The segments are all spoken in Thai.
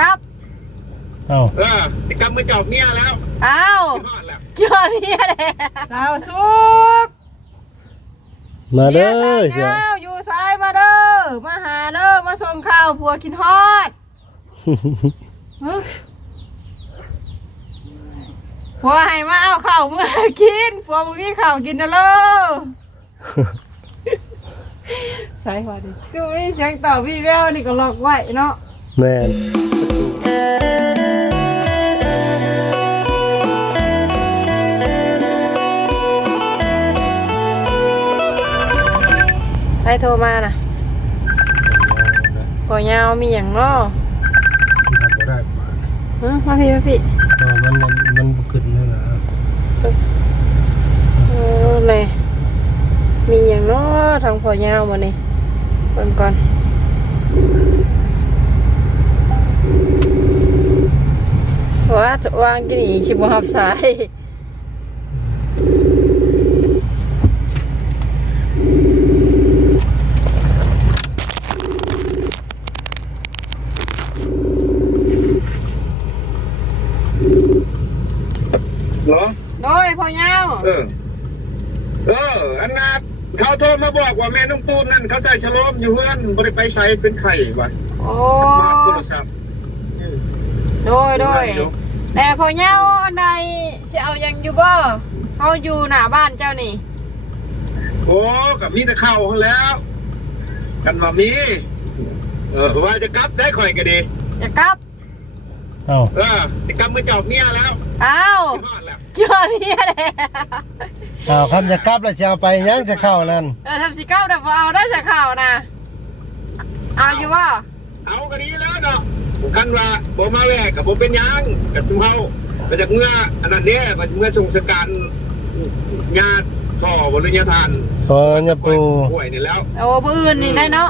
กลับเอ้าเออจะกลับมาจอบเมียแล้วอ้าวสิฮอดแล้วเกี่ยวนี่แหละสาวสุกมาเด้อเสีเสียย อยู่ซ้ายมาเด้อมาหาเด้อมาส่งข้าวผัวกินฮอดฮะผัวให้มาเอาข้าวเมื่อกินผัวมึงมีข้าวกินนะเด้อใส่หัวดิคือไม่เสียงตอบพี่แววนี่ก็ล็อกไว้เนาะ แม่นใครโทรมาน่ะพอยาวมีอย่างเนาะบ่ได้มาหึมาพี่มาพี่เออมันมันมันบ่ขึ้นนั่นน่ะเออเลยมีอย่างเนาะทางพอยาวมานี่เบิ่งก่อน ว่าวางกินอีกชิบหับสายเหรอโดยพอยาวเออ เออ อันนาเขาโทรมาบอกว่าแม่น้องตูนนั่นเขาใส่ฉลอมอยู่เพื่อนบริไปใส่เป็นไข่ว่ะโอ้มาโทรศัพท์อืม โดยโดยแต่พอยาวอันใดสิเอาหยังอยู่บ่เฮาอยู่หน้าบ้านเจ้านี่ โอ้กับมีแต่เข้าเขาแล้ว กันว่ามี เออว่าจะกลับได้ข่อยก็ดีจะกลับ เอ้าเออจะกลับมาจอบเมียแล้วอ้าวสิฮอดแล้วเกี่ยวนี่แหละเอ้าคำจะกลับแล้วจะเอาไปยังจะเข้านั่นเออทำสิเก้าเดี๋ยวเอาได้สักข่าวนะเอาอยู่ว่าเอาก็ดีแล้วเนาะ กันว่าบ่มาแวกกับบ่เป็นหยังกับทุกเฮามาจากเมื่ออันนั้นเนี่ยมาจากเมื่อชงสการญาติพ่อบริญาทานพอเนี่ยปูป่วยนี่แล้วโอ้ปืนนี่ได้เนาะ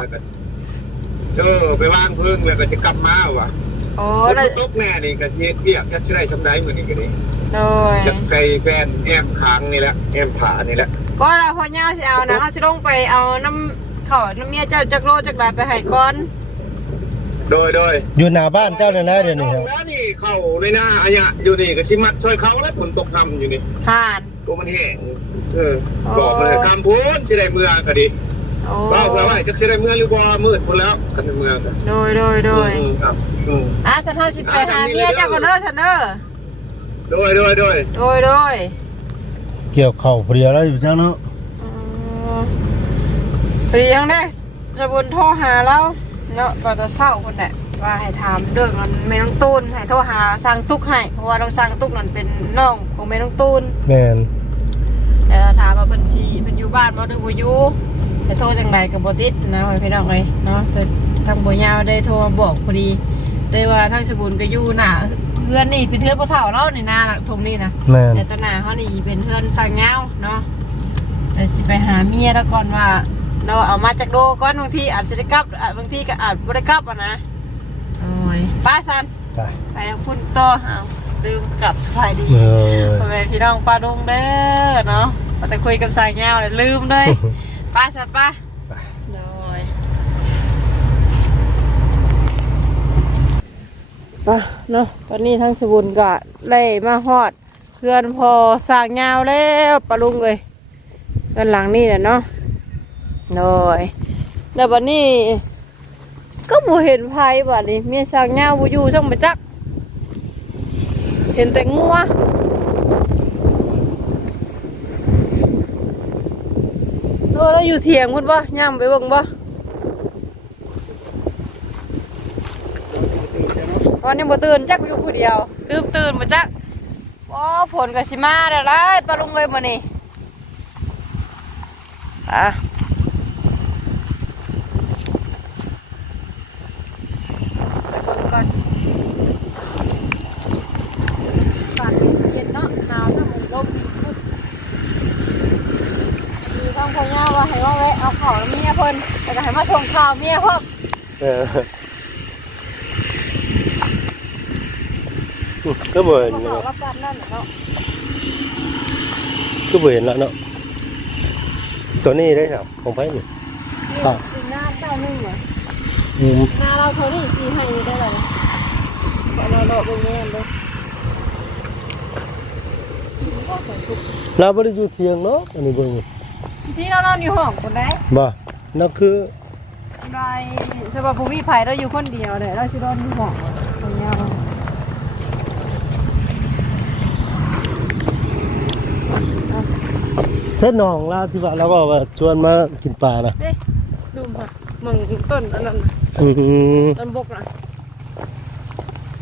เออไปวางพึ่งแล้วก็จะกลับมาว่ะโอ้โอ้ได้ตกแน่นี่ก็สิเฮ็ดเวียกจะสิได้สำได้มื้อนี้ก็ดีโดยจะไกลแฟนแอมค้างนี่แหละแอมผานี่แหละก็เราพอเน่าสิเอานะเขาสิลงไปเอาน้ำเขาน้ำเมียเจ้าจักโลจักไดไปให้ก่อน โดยโดยอยู่หน้าบ้านเจ้าเลยนะเดี๋ยวนี้ครับแล้วนี่เข้าในหน้าอะยะอยู่นี่ก็สิมัดช่วยเขาแล้วฝนตกค่ำอยู่นี่ผ่านตัวมันแห้งเอออ๋อบอกเลยคำพูนสิได้เมื่อก็ดีโอ้ว่าเผื่อว่าจะสิได้เมื่อหรือบ่มืดพุ่นแล้วคันเป็นเมื่อก็โดยโดยโดยอืมครับอืมอะฉันเฮาสิไปหาเมียเจ้าก่อนเด้อฉันเด้อโดยโดยโดยโดยโดยเกี่ยวเข่าเพลียแล้วอยู่เจ้าเนาะอืมพอดียังได้จะบุญโทรหาเรา เนาะตอนจะเช้าคนแหละว่าให้ถามเรื่องมันแม่น้องตูนให้โทรหาสั่งตุกให้เพราะว่าเราสั่งตุกนั่นเป็นน้องของแม่น้องตูนแม่นเออถามว่าเพิ่นสิเพิ่นอยู่บ้านบ่หรือบ่อยู่ไปโทรจังไดก็บ่ติดนะให้พี่น้องเอ้ยเนาะแต่ทางบ่ยาวได้โทรมาบอกพอดีได้ว่าทางสบุญก็อยู่หน้าเพื่อนนี่เป็นเพื่อนผู้เฒ่าเรานี่นาหลักทงนี่นะแม่นแต่ตัวหน้าเขานี่เป็นเพื่อนสร้างเงาเนาะเดี๋ยวสิไปหาเมียแล้วก่อนว่า เราเอามาจากโลก่อนบางทีอาจจะได้กลับอะบางทีก็อาจบ่ได้กลับอะนะโอ้ยป้าซันไปไปทางพุ่นต่อเอาลืมกลับสบายดีเออพ่อแม่พี่น้องป้าดุงเด้อเนาะพอแต่คุยกับสายเงาเลยลืมเลยป้าสัตว์ป้าไป โดยป่ะเนาะตอนนี้ทั้งสบุญก็ได้มาฮอดเพื่อนพอสร้างเงาแล้วปะลุงเลยกันหลังนี่แหละเนาะ โดยแล้ววันนี้ ก็บ่เห็นไผบัดนี้เมียสร้างเงาบ่อยู่ช่างไปจัก เห็นแต่งัวเออแล้วอยู่เถียงพุ่นบ่ย่ำไปเบิ่งบ่ตอนนี้บ่ตื่นจักอยู่ผู้เดียวลืมตื่นมาจักโอ้ฝนก็สิมาแล้วล่ะปลาลุงเลยมื้อนี้อะไปเบิ่งก่อนปากเย็นๆเนาะหนาวทั้งลมพุด มีข้างพ่อย่าว่า ให้ว่าแวะเอาข่าวแล้วเมียเพิ่นแต่ก็ให้มาส่งข่าวเมียเพิ่มเออก็บ่เห็นมาเนาะข่าวรับการนั่นน่ะเนาะก็บ่เห็นแล้วเนาะตัวนี้ได้ครับของไผนี่นี่ครับถึงหน้าเจ้าหนึ่งเหรออืมหน้าเราเท่านี้สีให้นี่ได้เลยอาะเบิ่งแม่นเด้อเราบ่ได้อยู่เที่ยงเนาะอันนี้เบิ่ง ที่เรานอนอยู่ห้องคนใดบ่นั่นคือได้สำหรับผู้มีไผเราอยู่คนเดียวเด้เราสินอนอยู่ห้องคนเดียวเส้นหนองลาวที่ว่าเราก็ว่าชวนมากินปลานะเด้ดูมามึงต้นอันนั้นน่ะอืมต้นบกน่ะ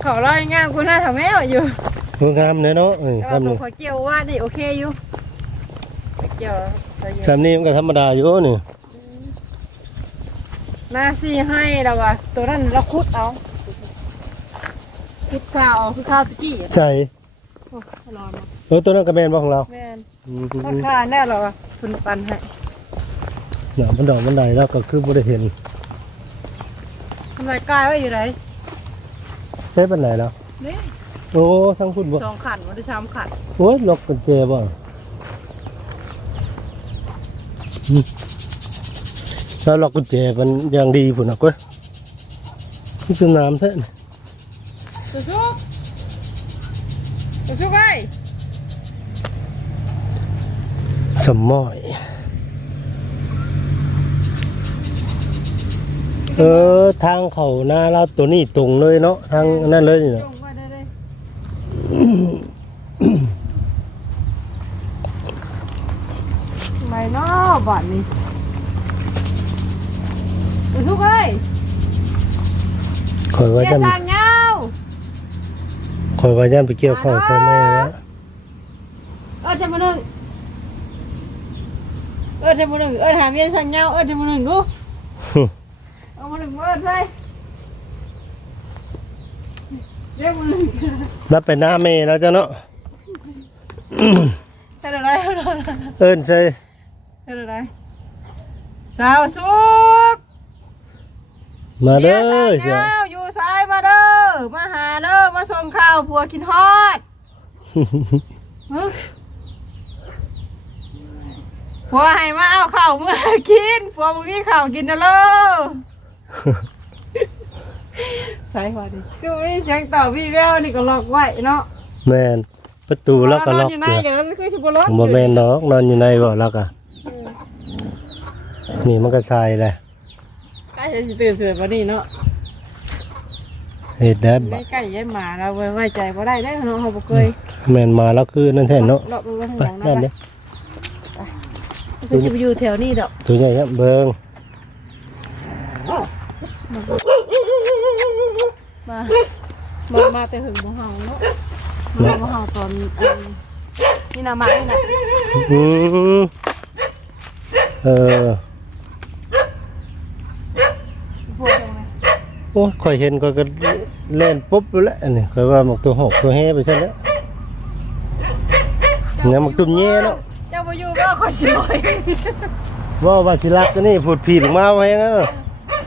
เขาลอยงามคุณน่าทำแมวอยู่งามเลยเนาะเออแต่ว่าซ้ำตัวนี่เขาเกี่ยวว่านี่โอเคอยู่เกี่ยว เขาเกี่ยวซ้ำนี่มันก็ธรรมดาอยู่นี่หน้าซี่ให้เราอะตัวนั้นเราคุดเอาคุดข้าวเอาคือข้าวตะกี้อะใจโอ้ร้อนเนาะเออตัวนั้นก็แม่นบ่ของเราแม่นอืมราคาแน่เราอะคุณปันให้หนามันดอกมันใดแล้วก็คือบ่ได้เห็นทำไมกายไว้อยู่ไหนเฮ็ดเป็นไหนแล้ว นี่โอ้ทั้งพุ่นบ่สองขันวันที่ชามขันโอ้ยล็อกกันเจบ่อืม แล้วล็อกกุญแจมันอย่างดีพุ่นน่ะก้ยที่สนามแท้นี่สุชุกสุชุกไอ้สมอยเออทางเขาหน้าเราตัวนี้ตรงเลยเนาะทางนั่นเลยนี่จเนาะงไว้ได้เลยทำไมเนาะบ้านนี้สุชุกไอ้ คอยว่าเกี่ยจะทางเงาคอยว่าจะไปเกี่ยวข้าวใช่ไหมแล้วเออจะมาหนึ่งเออจะมาหนึ่งเออหาเมียทางเงาเออจะมาหนึ่งดูเอามาหนึ่งมาใส่เรียกมาหนึ่งรับไปหน้าเมย์แล้วจ้ะเนาะเฮ็ดอะไรเฮ็ดอะไรเอิ้นใส่เฮ็ดอะไรสาวสุกมา ส่งข้าวผัวกินฮอดฮะผัวให้มาเอาข้าวเมื่อกินผัวมึงมีข้าวกินนะเด้อใส่หัวดิดูนี่เสียงต่อพี่แววนี่ก็ล็อกไว้เนาะแม่นประตูแล้วก็ล็อกนนยู่ในเลยอย่างนั้นคือสิบล็อกบ่แม่นดอกนอนอยู่ในบ่แล้วก็นี่มันก็ทรายแหละใกล้จะสิตื่นสวยกว่านี้เนาะ เฮ็ดได้บ่ไม่ใกล้ยันหมาเราไว้ใจบ่ได้ได้อเนาะเขาบ่เคยแม่นมาแล้วคือนั่นแท้เนาะเลาะไปว่าทางไปหลังนั่นนะเด้ไปคือสิไปอยู่แถวนี้ดอกตัวใหญ่ครับเบิ่งมามามาแต่หึงบ่เฮาเนาะมาบ่เฮาตอนเอิ่มนี่นะมานี่นะอืมเออพวกจังไงโอ้ยข่อยเห็นข่อยก็เล่นปุ๊บอยู่แล้วอันนี้ข่อยว่าหมกตัวหกตัวแห่ไปซะแล้วเนี่ยหมกตุ่มแย่เนาะเจ้าบ่อยู่บ่ขอยสิลอยว่าว่าสิรักก็นี่พูดผิดออกมาว่าอย่างนั้นเนาะ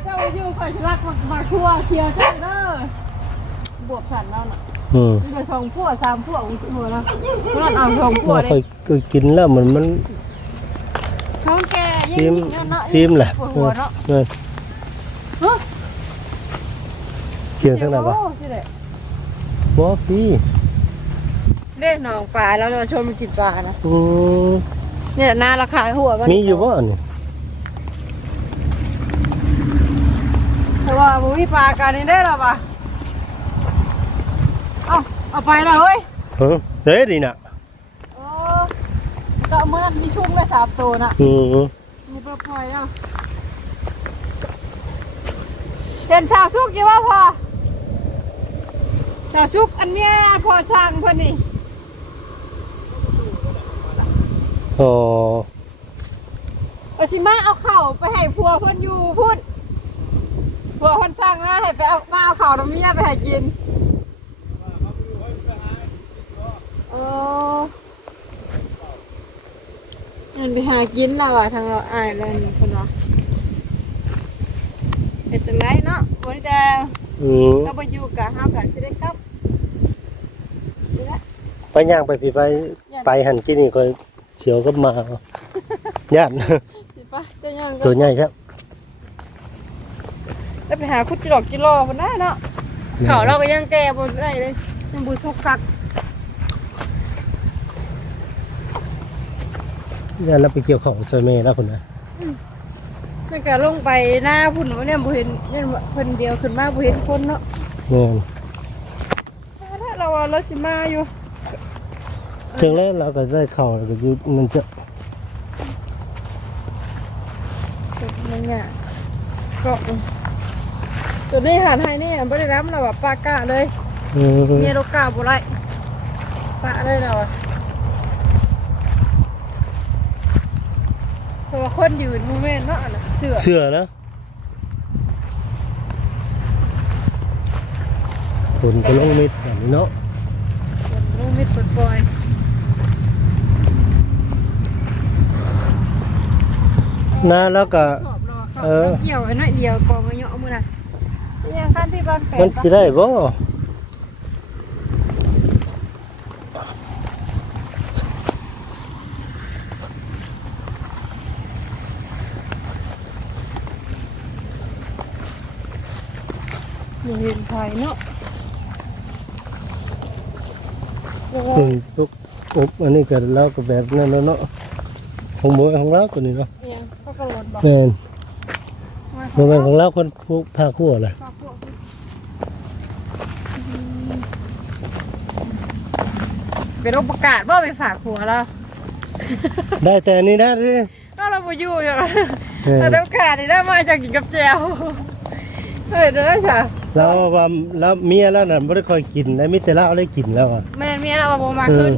เจ้าบ่อยู่ขอยสิรักมามาทั่วเคลียร์จังเด้อบวกฉันแล้วน่ะอืมมีแต่สองพวกสามพวกอุ้ยหัวแล้วมันเอาสองพวกว่าเลข่อยยก็กินแล้วมันมันเขาแก่ยิ่ซิมงเนาะซิมแหละปวดหัวเนาะ เออ ฮะ เสียงทั้งนั้นปะโอ้ที่ไหนบ่พี่เล่นหนองปลาแล้วเราชมมันกินปลานะอืมเนี่ยหน้าราคาหัวมันมีอยู่บ่อันนี่แต่ว่าบุมีปลากันนี่ได้หรอปะเอาเอาไปแล้วเฮ้ยเฮ้ยเด้ดีน่ะโอ้ก็เอามื่อนั้นมีชุ่มไปสามตัวน่ะอืมมีปลาปล่อยแล้วเห็นสาวชุกกี่ว่าพอ สาวชุกอันเนี้ยพอช่างเพิ่นนี่อ๋อเอาชิมาเอาเข่าวไปให้ผัวเพิ่นอยู่พุ่นผัวเพิ่นสร้างมาให้ไปเอามาเอาเข่าวน้ำเมียไปให้กินโอ้เงินไปหากินแล้วอะทางเราอายเลยนี่คนว่าเป็นจังไรเนาะวันนี้แต่ อืมเราไปอยู่กับห้าวกับสิได้ครับนี่แหละไปย่างไปพี่ไปไปหันกินนี่ค่อยเฉียวกับหมาญาติสิปะจะยังตัวใหญ่ครับแล้วไปหาคุดจิหลอกจิรอคนได้เนาะเขาเราก็ยังแก่บนได้เลยยังบูสุกคักยันเราไปเกี่ยวของซอยเมย์แล้วคนนะ มันก็ลงไปหน้าพุ่นว่าเนี่ยบุเห็นเนี่ยคนเดียวขึ้นมาบุเห็นคนเนาะแม่นถ้าเราว่าเราสิมาอยู่ถึงแล้วเราก็ได้เข่าแล้วก็อยู่มันจะมันเนี่ยก็ตัวนี้หาไทยนี่ไม่ได้รับเราแบบปลากะเลยอืมเมียเรากะบุไรปะเลยเราอะ เพราะว่าคนยืนมูเมนเนาะน่ะเสือเชื่อนะคนก็ลงมิดแบบนี้เนาะลูกมิดปล่อยนะแล้วก็ๆขอบรอเขาเออ เกี่ยวไว้หน่อยเดียวกองมาเยอะมือน่ะนี่ยังขั้นที่บ้านแปดมันปะจะได้บ่ เห็นไทยเนาะแล้วก็อืมทุกอบอันนี้ก็แล้วก็แบบนั้นแล้วเนาะของโบยของเราตัวนี้เนาะเนี่ยเขาก็หล่นบอกแม่นว่าโบแม่นของเราคนพวกผ้าคั่วเลยฝากพวกเป็นอุปกาศบ่ไปฝากหัวเราได้แต่อันนี้นะที่ก็เราไปอยู่อย่างเออแต่โอกาสนี่ได้มาจากกินกับแจวเฮ้ยเดี๋ยวได้จ้ะ เราว่าแล้วเมียแล้วน่ะไม่ได้คอยกินแล้วมีแต่เราได้กินแล้วอะแม่เมียเราบ่มาเอขึ้อน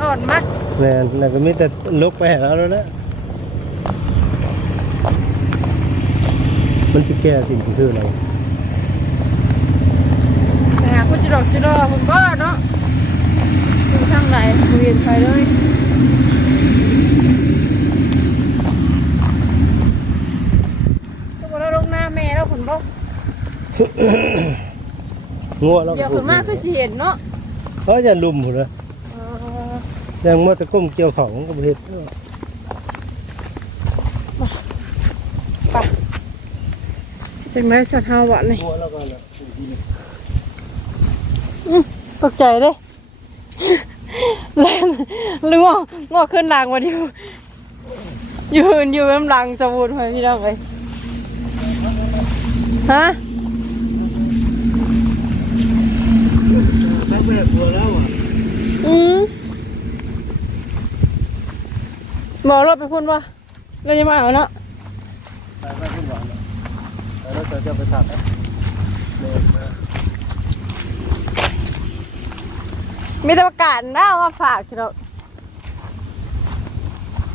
รอดมักแม่นแล้วก็มีแต่ลุกไปหาเราแล้วนะมันจะแก้สิ่งที่ชื่ออะไรไปหาคุณจิดอกจิดอผมบ่เนาะอยู่ทางไหนเรียนไปเลยทุกคนเราลงหน้าแม่แล้วผมบอก งัวเราเดี๋ยวขึ้นมาคือสิเห็นเนาะเขาจะลุมหมดเลยเออยังมาแตะก้มเกี่ยวของก็บ่เฮ็ดไปจังไรสัตว์เฮาวะนี่งัวเราก็น่ะตกใจเลยแรงหรือว่างอกขึ้นหลังวันอยู่ยืนอยู่น้ำหลังจะวนไปพี่น้องเลยฮะ ตั้งแต่ตัวแล้วอะ อืม บอรถไปพุ่นวะเราจะมาเอาเนาะไปไปขึ้นหวานแล้วแล้วจะไปตัดนะมีแต่ประกาศนะว่าฝากที่เรา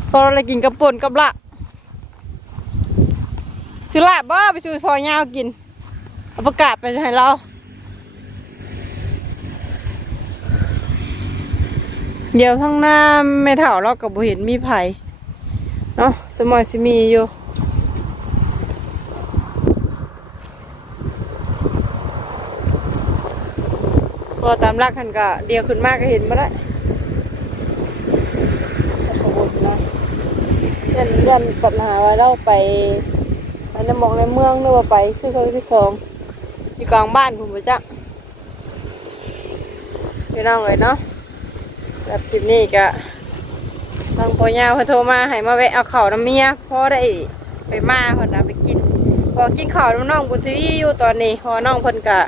พอเราเลยกินกับป่นกับละซื้อละบ้าไปซื้อพอยาวกินเอาประกาศไปให้เรา เดี๋ยวทั้างหน้าไม่เท่าเรากับบุเห็นมีไผ่เนาะสมอยสิมีอยู่พอตามรักขันก็เดียวขึ้นมากก็เห็นมาแล้วขอบคุณนะยันยันปัญหาว่าเราไปไปในหมองในเมืองหรือว่าไปซื้อของซื้อของอยู่กลางบ้านผมไปจ้ะพี่น้องเลยเนาะ แบบคลิปนี้ก็ทางพ่อยาวเขาโทรมาให้มาแวะเอาข้าวน้ำเมียพ่อได้ไปมาเพิ่นน่ะไปกินพอกินข้าวน้ำน้องบุญทวีอยู่ตอนนี้พอน้องเพิ่นก็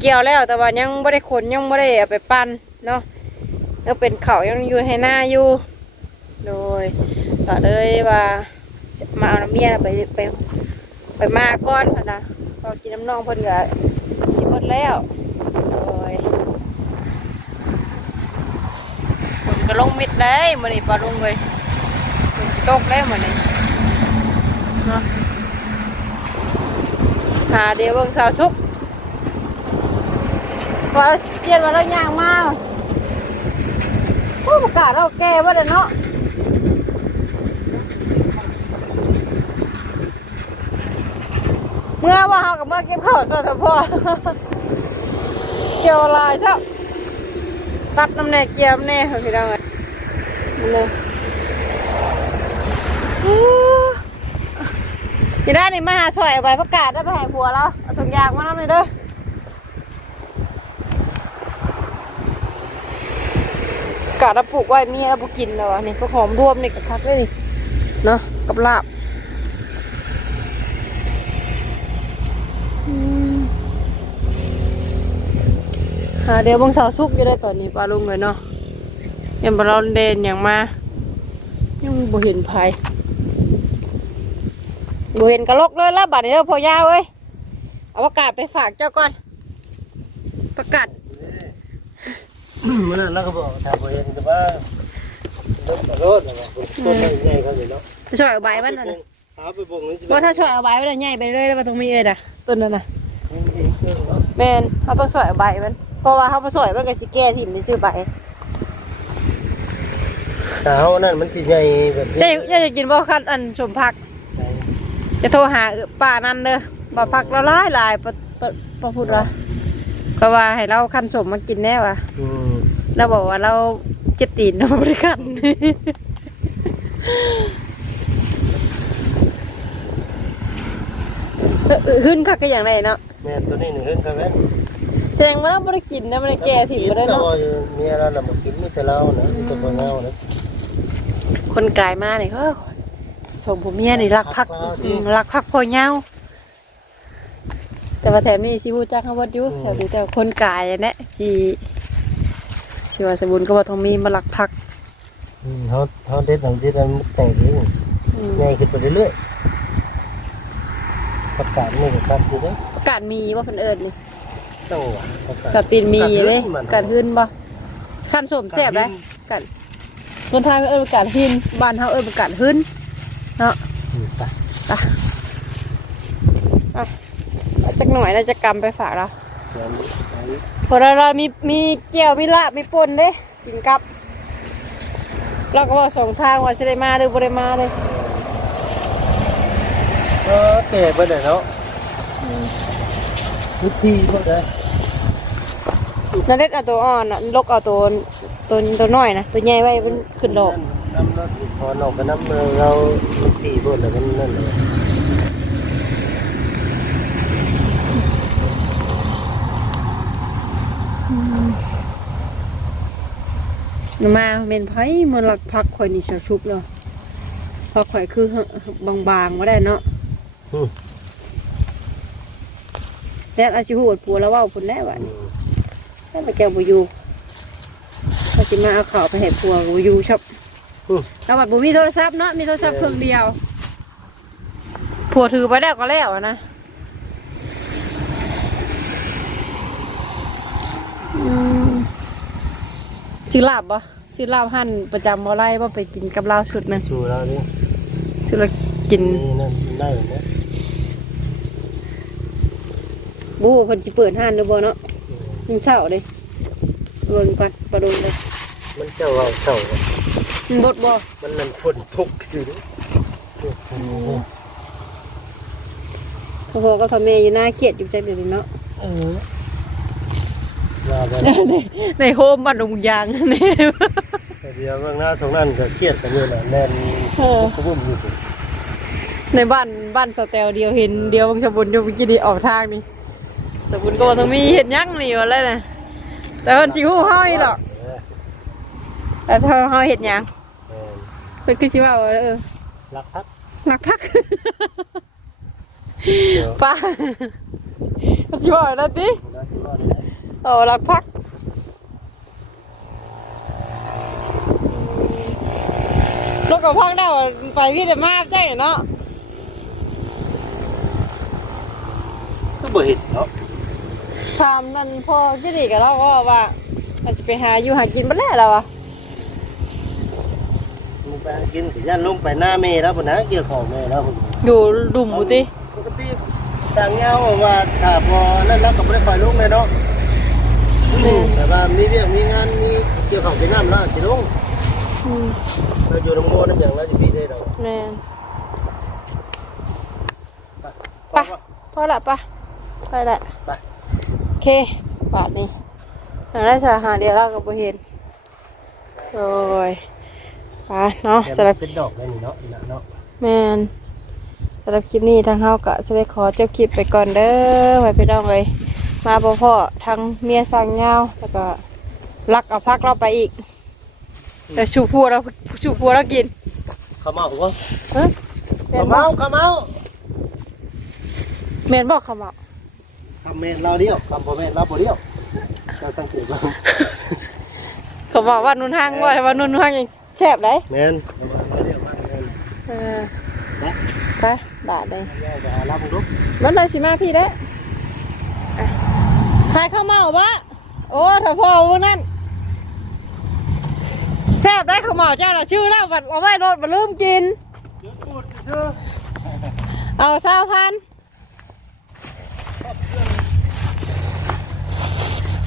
เกี่ยวแล้วแต่ว่ายังไม่ได้ขนยังไม่ได้เอาไปปั้นเนาะยังเป็นข้าวยังอยู่ให้หน้าอยู่ โดยก็เลยว่ามาเอาน้ำเมียไปไปไปมาก่อนเพิ่นนะพอกินน้ำน้องเพิ่นก็สิหมดแล้วโดย ฝน ก็ลงมิดได้มันนี่ปลาลุงเลยฝนตกได้มันนี่หาเดี๋ยวเบิ่งสาวสุกว่าเรียนว่าเราย่างมาโอ้ประกาศเราแก่ว่าเด้อเนาะเมื่อว่าเฮากับเมื่อเก็บข้าวสดเถอะพ่อเกี่ยวลายซะ ตัดน้ำแน่เกียมแน่ค่ะพี่น้องเลยมัเลยพี่ได้นี่มาหาสวยเอาใบประกาศได้ไปหาผัวแล้วเอาถุงยางมาน้ำเลยเด้อปกาศรปลูกไว้เมียเราปลูกกินแล้วอันนี้ก็หอมรวมนี่กับทักเลยนี่เนาะกับลาบ หาเดี๋ยวเบางสาวสุกอยู่ได้ตอนนี้ปลาลุงเลยเนาะยังบ่เราเดนอย่างมายังบ่เห็นภัยบ่เห็นกระลกเลยแล้วบัดนี้เด้อพ่อยาวเอ้ยเอาประกาศไปฝากเจ้าก่อน ประกาศมื่อนั้นเราก็บอกถ้าบ่เห็นแต่ว่าลดรถนะต้นไม้ใหญ่เขาเลยเนาะช่วยเอาใบมันน่ะนะหาไปบ่งนี่สิว่าถ้าช่วยเอาใบมันน่ะใหญ่ไปเรื่อยแล้วมันต้องมีเอ็ดอะต้นนั้นน่ะมีเครื่องเนาะแม่นเขาต้องช่วยเอาใบมัน เพราะว่าเขาไปช่วยมันก็สิแก้ถิ่มไปซื้อใบแต่เฮานั่นมันสิใหญ่แบบนี้จะอยากจะกินบ่คันอันสมพัก จะโทรหาป้านั่นเด้อบ่พักละลายหลายปะปะปะพูดว่าก็ว่าให้เราคันสมมากินแน่ว่ะอืมเราบอกว่าเราเจ็บตีนเราบริการเออเออขึ้นคักก็อย่างไรเนาะแม่ตัวนี้นี่เห็นครับแม่ แสดงว่าเราไม่ได้กินนะไม่ได้แก่ถิ่มมาได้เนาะเมียเราน่ะบ่กินมีแต่เรานะมีแต่บ่เงานะคนกายมาเนี่ยก็ชมผมเมียนี่รักพักรักพักอืมรักพักพอเงาแต่ว่าแถมนี่สิพูดจักเขาวัดอยู่แถวนี้แต่ว่าคนกายอันเนี้ยที่สิว่าสมบุญก็ว่าต้องมีมารักพักอืมเฮาเฮาเด็ดหนังสิมันแตกเองอืมใหญ่ขึ้นไปเรื่อยๆประกาศนี่ก็ครับอยู่เด้อประกาศมีว่าเพิ่นเอิญนี่ จังหวะประกาศกัดปีนมีเลยมัน กัดขึ้นบ่คันสมแซ่บเลยกัดคนไทยเอิญประกาศหินบ้านเฮาเอิญประกาศขึ้นเนาะ อืมไปไปไปเอาจักหน่อยเราจะกำไปฝากเราเดี๋ยวนี้ไปพอเราเรามีมีเจียวมีลาบมีป่นเด้กินกับ เราก็บอกสองทางว่าจะได้มาหรือบ่ได้มาเลยก็แก่ไปเลยเนาะ ทุกทีก็ได้นั่นเด็ดเอาตัวอ่อนน่ะลกเอาตัวตัวตัวน้อยนะตัวใหญ่ไว้มันขึ้นดอกน้ำรถถอนออกไปน้ำเมืองเรามันตีบนแล้วมันนั่นเลยมาเมนไผ่มันหลักพักข่อยนี่ชาชุบเนาะเพอข่อยคือบางๆมาได้เนาะอืม แล้วอาชิหูดผัวแล้วเว่าพุ่นแล้วอะแล้วไปแก้วบุยูก็จิมาเอาข่าวไปให้ผัวบุยูชอบอืมเราบัดบุมีโทรศัพท์เนาะมีโทรศัพท์เครื่องเดียวผัวถือไปแล้วก็แล้วอะนะอืมชื่อลาบปะชื่อลาบหั่นประจำบ่ไรว่าไปกินกับลาวสุดนะสู่เราดิชื่อเรากินนี่นั่นได้ไหม บูเพิ่นสิเปิดห้านหรือบ่เนาะยังเช่าเลยโดนก่อนประโดนเลยมันเจ้าเราเจ้ามันบดบ่มันนั่นพ่นทุกสิพอๆก็ทำเมอยู่หน้าเครียดอยู่ใจเดี๋ยวนี้เนาะเออลาไปในในโฮมบ้านดงยางนี่เดี๋ยวเบื้องหน้าตรงนั้นก็เครียดกันอยู่แหละแน่นเออก็บุ่มอยู่ในบ้านบ้านสแตลเดียวเห็นเดียวบางสมบุญอยู่เมื่อกี้นี่ออกทางนี่ สมบุญก็บ่ต้องมีเห็นยังนี่ว่าแล้วนะแต่มันสิฮู้เฮาอีหรอกแต่ถ้าเฮาเฮ็ดหยังเพิ่นคือสิว่าว่าเออรักพักหนักพักเดี๋ยวป้ามันสิว่าแล้วติรักที่ว่าเนี่ยโอ้หลักพักลูกกับพักได้ว่าไปพี่แต่มาใช่เนาะก็บ่เห็นเนาะ ถามนั่นพ่อที่ดีกับเราก็ว่าเราจะไปหาอยู่หากินบ้านแรกแล้วอะมึงไปหากินก็ย่านลงไปหน้าแม่แล้วพุ่นนะเกี่ยวของแม่แล้วพุ่นอยู่ดุ่มบุติปกติทางเงาว่าถ้าพอนั่นแล้วก็ไม่ได้คอยลงเลยเนาะแต่ว่ามีเรื่องมีงานมีเกี่ยวของไปน้ำแล้วสิลงอืมเราอยู่น้ำโมน้ำอย่างเราจะพี่ได้เราแม่นไปพอละปะไปละไปโอ เคบาทนี้หาได้สาหาเดียวเรากับบ่เห็นโอ้ยไปเนาะสำหรับเป็นดอกได้นี่เนาะนี่นะเนาะแมนสำหรับคลิปนี้ทางเฮาก็จะได้ขอเจ้าคลิปไปก่อนเด้อไว้พี่น้องเลยมาพ่อพ่อทางเมียสั่งยาวแล้วก็ลักเอาพักเราไปอีกแต่ชูพัวเราชูพัวเรากินขาวเมาบ่เฮ้ยแม่ขานวบอเมากขาวเมาแม่นบอกเขาเมา คำเมนเราเดียวคำบ่เมนเราบ่เดียวเราสังเกตเราเขาบอกว่านุ่นห้างว่าว่านุ่นห้างยังแฉบเลยเมนเราเดียวมากเมนเออนะไปบาทเลยเราจะหารับลูกมันเลยชิมาพี่เด้ออะขายข้าวเมาปะโอ้ถ้าพ่อวูนั่นแซ่บได้ข้าวเมาเจ้าเราชื่อแล้วบัดเอาไว้รถมาลืมกินเดี๋ยวพูดชื่อเอาเศร้าพัน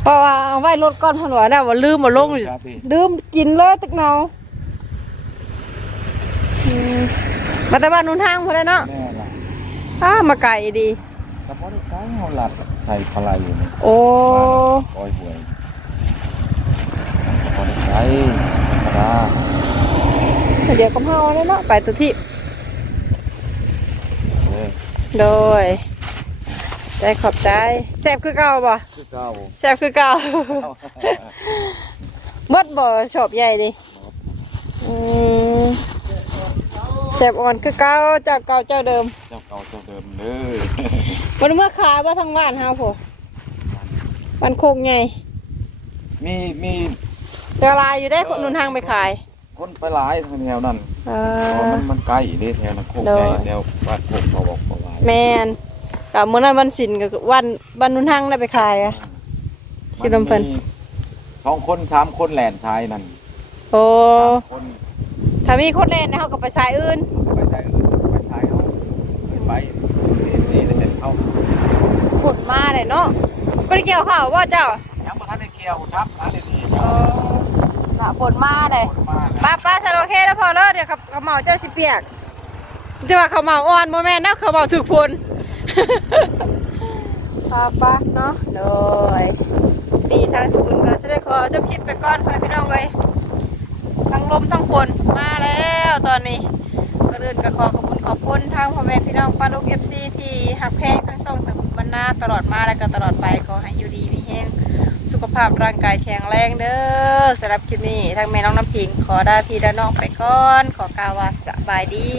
เพราะว่าเอาไว้รถก้อนพันหวานเนี่ยว่าลืมมาลงอยู่ลืมกินเลยตึกเนาอืมมาแต่บ้านนุ่นทางพอได้เนาะแม่ล่ะอ้ามาไก่ดี เฉพาะในกลางเขาหลัดใส่พลายอยู่นี่โอ้ปล่อยหวยเฉพาะในไกลธรรมดาเดี๋ยวก็เฮาเลยเนาะไปตัวที่เอ้ยโดย ใจขอบใจแซ่บคือเก่าบ่คือเก่าแซ่บคือเก่าเบิดบ่ชอบใหญ่ดิอืมแซ่บอ่อนคือเก่าเจ้าเก่าเจ้าเดิม เจ้าเก่าเจ้าเดิมเลยมันเมื่อขายว่าทางบ้านเฮาพอมันโคงไงมีมีเวลาอยู่ได้คนนุนทางไปขาย คนไปหลายทางแถวนั้นเอเพราะอมันมันไกลเด้แถวนั้นโคกโดใหยญ่แถวบ้านโคกเขาบอกเขาหลายแมน กับมื้อนั้นวันศิลป์กับวันวันนุนทางได้ไปขายอะคิดว่าเพิ่นมีสองคนสามคนแหลนชายนั่นโอ้สามคนถ้ามีคนเล่นนะเฮาก็ไปขายอื่น ไปใช้ไปใช้เขาไปนี่นี่เด็ดเขาขุดมาเลยเนาะบ่ได้เกี่ยวข้าวว่าเจ้ายังบ่ทันได้เกี่ยวครับร้านเด็ดนี่เออน่ะฝนมาเลย คนมาป้าป้าฉันโอเคแล้วพอแล้วเดี๋ยวเขาเขาวเหมาเจ้าสิเปียกที่ว่าเขาวเหมาอ่อนโมแม่นนะเขาวเหมาถึกพล ป้าป้าเนาะโดยปีทางสกุลก็จะได้ขอเจบคลิปไปก่อนไปพี่น้องเลยทั้งลมทั้งฝนมาแล้วตอนนี้ก็เรื่นก็ขอขอบคุณขอบคุณทางพ่อแม่พี่น้องป้าลูกเอฟซีที่หักแพงทั้งช่องสังคมบรรณาตลอดมาและก็ตลอดไปขอให้อยู่ดีมีแห้งสุขภาพร่างกายแข็งแรงเด้อสำหรับคลิปนี้ทางแม่น้องน้ำพิงขอได้พี่และน้องไปก่อน ขอกาวาสบายดี